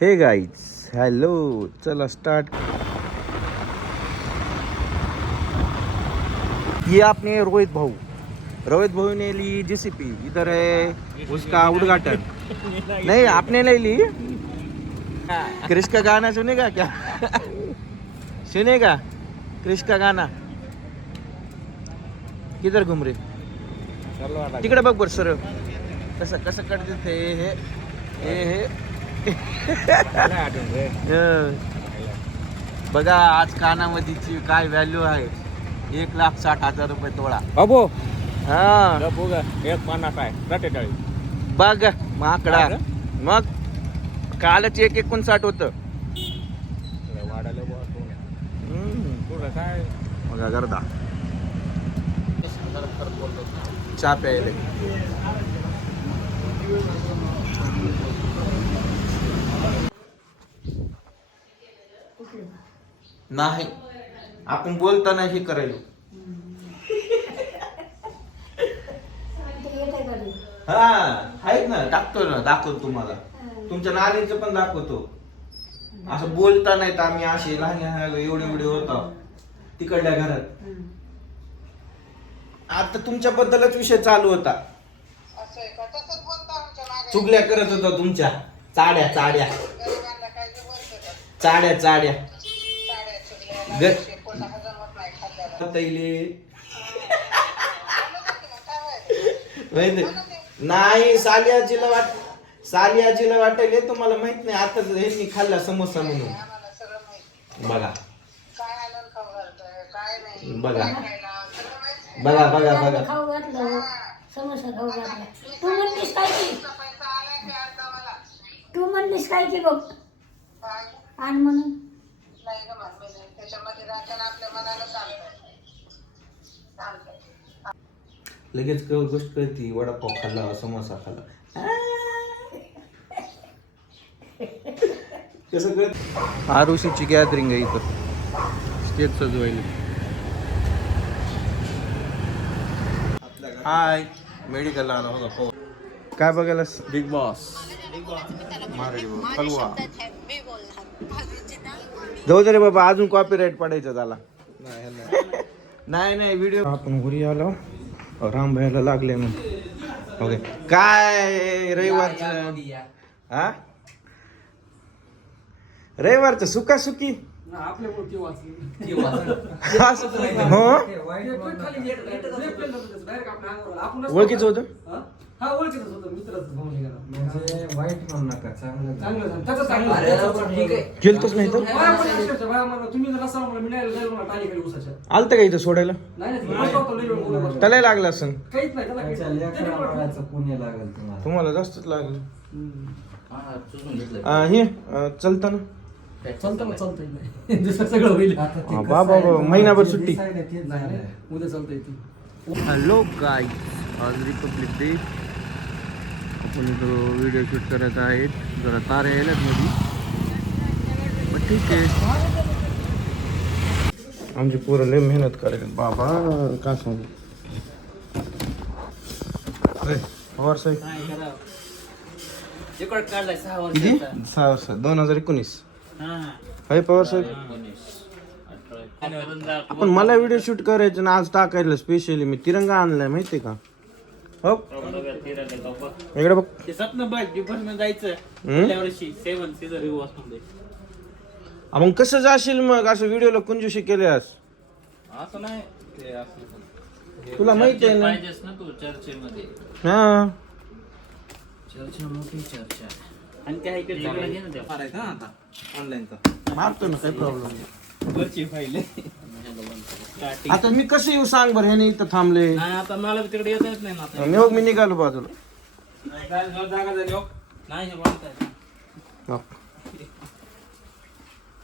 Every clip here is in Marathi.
हे गाईज हेलो चला स्टार्ट। ये आपने रोहित भाऊ ने ली जेसीपी, इधर है उसका उद्घाटन। नहीं आपने नहीं ली। क्रिश का गाना सुनेगा क्या? सुनेगा क्रिश का गाना? किधर घूम रहे? तिकडे बघ बर सर कसं कसं करते ते हे बघा आज कानामधीची काय व्हॅल्यू आहे, 1,60,000 रुपये तोळा. अबो हा एक पन्नास आहे 47. बघ माकडा. मग कालच 1,59 होतं. वाढायला थोडं काय बघा गर्दा चहा प्यायले. नाही आपण बोलताना हे करायलो. हा आहेत ना, टाकतो ना, दाखवतो तुम्हाला. तुमच्या नानीचं पण दाखवतो. असं बोलता नाहीत आम्ही असे लहान एवढे होतो तिकडल्या घरात. आता तुमच्याबद्दलच विषय चालू होता. चुगल्या करत होता तुमच्या. चाड्या नाही सालियाजीला वाटायले तुम्हाला माहित नाही. आता ह्यांनी खाल्ला समोसा म्हणून. बघा खाऊ घातलं समोसा खाऊ घातला. तू म्हणलीस काय की बघ आणि म्हणून लगेच गोष्ट कळती. वडापाव खाल्ला, समोसा खाल्ला, कसं कळत. आरुषीची गॅदरिंग आहे इथं, स्टेज सजवायला. हाय मेडिकलला आला बघा. पाहू काय बघायला? बिग बॉस हलवा जाऊ दे रे बाबा, अजून कॉपीराईट पडायचं त्याला. नाही व्हिडिओ. आपण घरी आलो, राम भाईला लागले मग. ओके काय रविवारचं हा रविवारचं सुकी ओळखीच होतं. गेलतोच नाही तर आलत का इथं सोडायला? त्याला लागलं असं. तुम्हाला जास्तच लागलं. हे चलतं ना सगळं होईल. बाबा महिनाभर सुट्टी. उद्या चालतं येते. हॅलो गाईज, आज रिपब्लिक डे. आपण इथं व्हिडिओ शूट करत आहेत. जरा तारे यायलाच मध्ये, पण ठीक आहे. आमची पोरं लय मेहनत करायला बाबा, का सांगू. पवार साहेब किती? 6 वर्ष 2019. हाय पवार साहेब. आपण मला व्हिडिओ शूट करायचं ना आज टाकायला. स्पेशली मी तिरंगा आणलाय माहितीये का? हो इकडे बघ. मग कसं जाशील मग असं व्हिडिओला कुंजूशी केल्यास? असं नाही, तुला माहिती आहे ना. तू चर्चेमध्ये हा चर्चा मोठी चर्चा. आणि ऑनलाईनचा मारतो ना, काही प्रॉब्लेम नाही. वरची फाईल आता मी कसं येऊ सांग बरं. ह्याने इथं थांबले. नाही आता मला तिकडे येता येत नाही ना. आता मी निघालो बाजूला. जागा झाली हो. नाही हे बोलताय हो.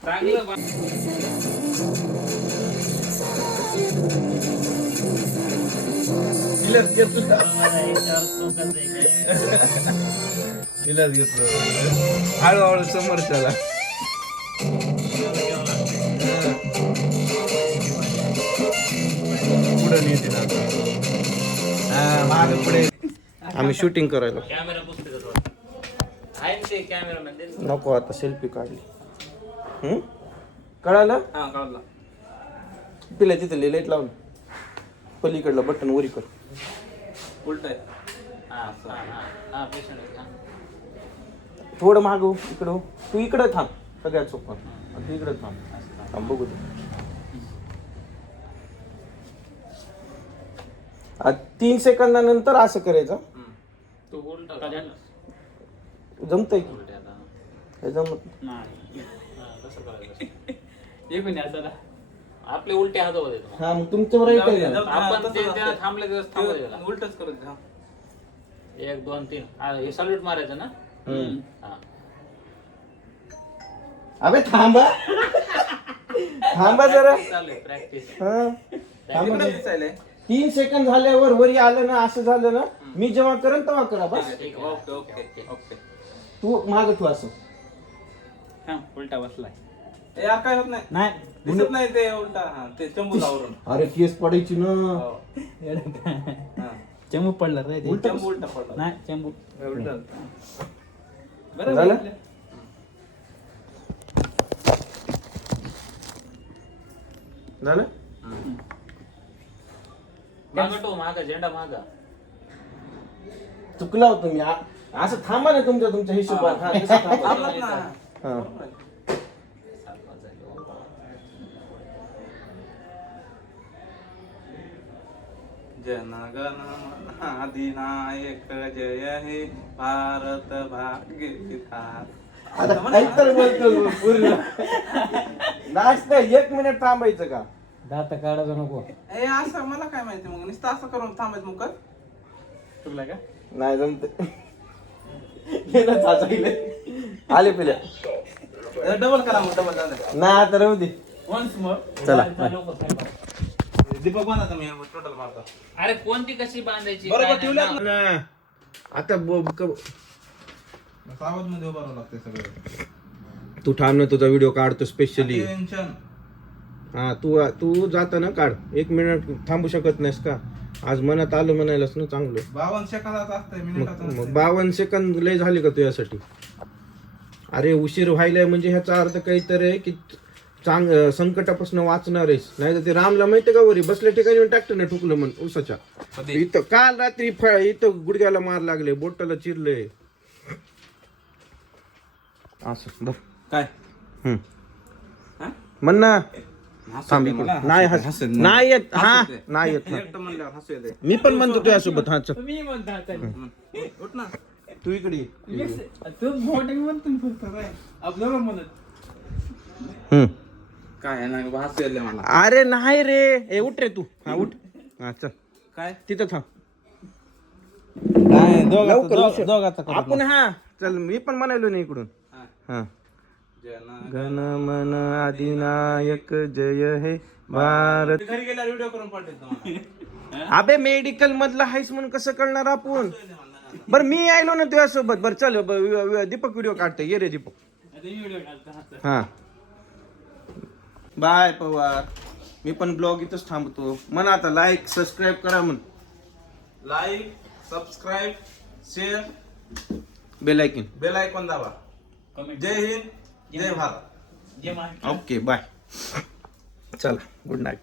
चांगलं तिलाच घेतलं हळूहळू समोरच्याला. पुढे नेते ना मागे पुढे. आम्ही शूटिंग करायला. कॅमेरा पुस्तकात आहे ते ते कॅमेरामॅन दे. नको आता सेल्फी काढली. कळालं? हा काढला. तिला तिथे लाईट लावून पलीकडलं बटन वरी कर. उलट आहे. हा पेशंट आहे. थोडं माग इकडं हो. तू इकडं थांब सगळ्यात सोपं. तू इकडं थांब बघू दे. 3 सेकंदानंतर असं करायचं. तू उलट जमतंय की हे जमत नाही. कसं करायचं? एक मिनिट जरा आपले उलटे हात होते. हा मग तुमच्यावर राईट आहे का? आपण ते त्याला थांबले दिवस थांबले. उलटच करू दे. 1 2 3 हे सल्यूट मारायचं ना. हा. अबे थांबा जरा. चालू आहे प्रॅक्टिस. हा थांबा. इकडे दिसायलंय. 3 सेकंद झाल्यावर वरी आलं ना असं झालं ना मी जेव्हा करेन तेव्हा करा बस. Okay okay okay. तू माग तू असं. हा उलटा बसलाय. ए यार काय होत नाही. नाही दिसत नाही ते उलटा. हा ते चंबूलावरून. अरे केस पडायची ना. हा. चंबू पडला रे ते. चंबू उलटा पडला. नाही चंबू उलटा. झालं? बरं झालं? मागा झेंडा मागा. चुकला होतो मी असं थांबा ना तुमच्या हिशोबात. हा, तसं थांबा. थांबलात ना. हा. जनगण मन अधिनायक जय हे भारत भाग्य विधाता. आता काहीतरी बोलतो पूर्ण. नाच नाही 1 मिनिट थांबायचं का? दात काढायचं नको. ए असं मला काय माहिती मग नुसतं असं करून थांबायचं मग. चुकला का? नाही जमत. आले पिल्या डबल करा मग डबल झालं. नाही आता राहू दे. Once more. चला. दीपक बांधा तुम्ही टोटल मारता. अरे कोणती कशी बांधायची? बरोबर काय ठेवलं नाही. ना. आता सावध मध्ये उभारावं लागते सगळं. तू थांब ना तुझा व्हिडिओ काढतो स्पेशली. टेन्शन. हा तू जाता ना काढ. 1 मिनिट थांबू शकत नाहीस का? आज मनात आलं म्हणायलाच ना चांगलं. 52 सेकंदात असतंय मिनिटाचं मग नसतंय. 52 सेकंद लय झाले का तुझ्यासाठी? अरे उशीर व्हायलाय म्हणजे ह्याचा अर्थ काहीतरी आहे की संकटापासून वाचणार आहेस. नाही तर ते रामला माहितीये का वरी बसल्या ठिकाणी ट्रॅक्टरने ठुकलं म्हण उसाच्या. इथं काल रात्री इथं गुडघ्याला मार लागले, बोटाला चिरले. असं बघ काय म्हण ना. थांब मला इकडं. नाही नाही येत. हा नाही येत. एकटं म्हणल्यावर हसू येते. मी पण म्हणतो तुझ्यासोबत. हा चल तुम्ही म्हणता उठ ना. तू इकडे ये. तू मोठे म्हणतो काय आपल्याला म्हणत. काय आहे ना हसू येते मला. अरे नाही रे. ए उठ रे तू. हा उठ. हा चल काय तिथं थांब. काय लवकर उशीर. दोघाचा आपण हा चल मी पण म्हणालो नाही इकडून. हा जन गण मन अधिनायक जय हे भारत. घरी गेल्यावर व्हिडिओ करून पाठवतो तुम्हाला. अबे मेडिकल मधला हायस म्हणून कसं कळणार आपण? बर मी आलो ना तुझ्यासोबत. बर चल दीपक व्हिडिओ काढते. ये रे दीपक. हा बाय पवार. मी पण ब्लॉग इथंच थांबतो. म्हणा आता लाईक सबस्क्राईब करा म्हण. Like subscribe share bell icon दाबा. जय हिंद जय भारत. जे मा ओके बाय. चला गुड नाईट.